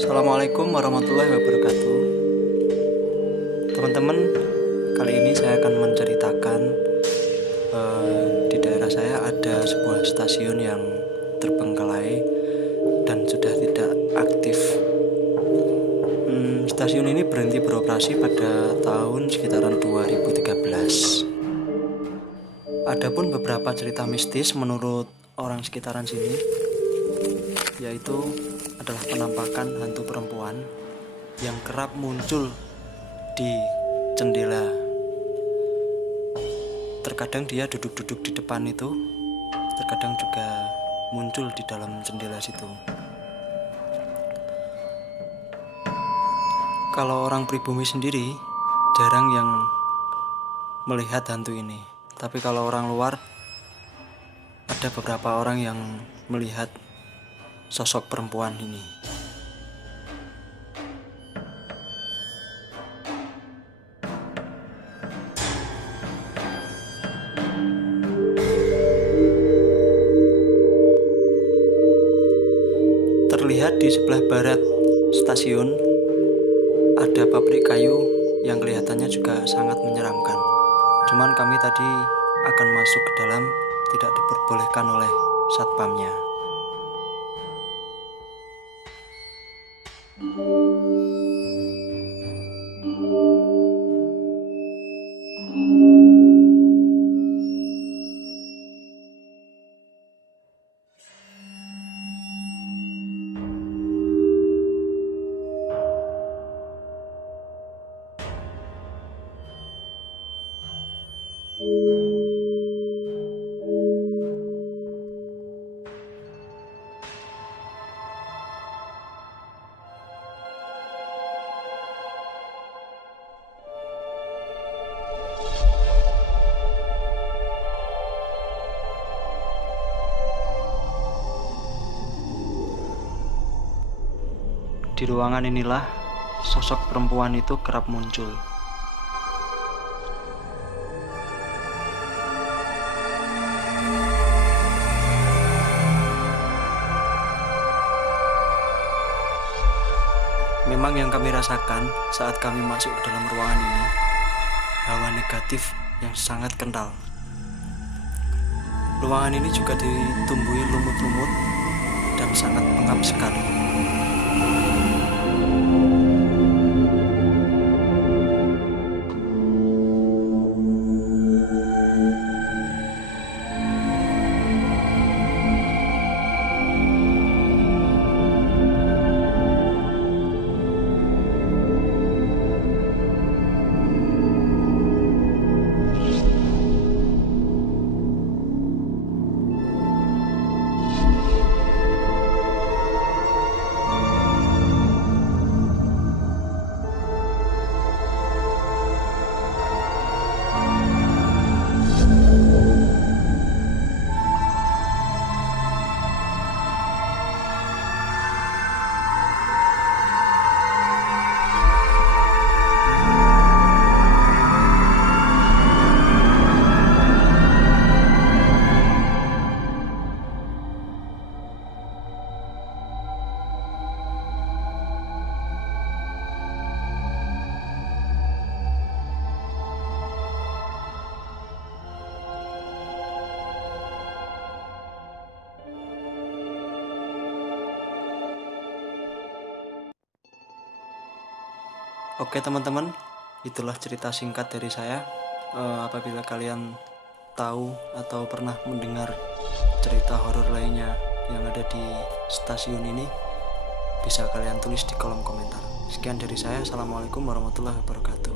Assalamualaikum warahmatullahi wabarakatuh. Teman-teman, kali ini saya akan menceritakan di daerah saya ada sebuah stasiun yang terbengkalai dan sudah tidak aktif. Stasiun ini berhenti beroperasi pada tahun sekitaran 2013. Adapun beberapa cerita mistis menurut orang sekitaran sini, yaitu adalah penampakan hantu perempuan yang kerap muncul di jendela. Terkadang dia duduk-duduk di depan itu, terkadang juga muncul di dalam jendela situ. Kalau orang pribumi sendiri jarang yang melihat hantu ini, tapi kalau orang luar ada beberapa orang yang melihat sosok perempuan ini. Terlihat di sebelah barat stasiun ada pabrik kayu yang kelihatannya juga sangat menyeramkan. Cuman kami tadi akan masuk ke dalam, tidak diperbolehkan oleh satpamnya. Di ruangan inilah sosok perempuan itu kerap muncul. Memang yang kami rasakan saat kami masuk ke dalam ruangan ini, hawa negatif yang sangat kental. Ruangan ini juga ditumbuhi lumut-lumut dan sangat pengap sekali. Oke teman-teman, itulah cerita singkat dari saya. Apabila kalian tahu atau pernah mendengar cerita horor lainnya yang ada di stasiun ini, bisa kalian tulis di kolom komentar. Sekian dari saya, assalamualaikum warahmatullahi wabarakatuh.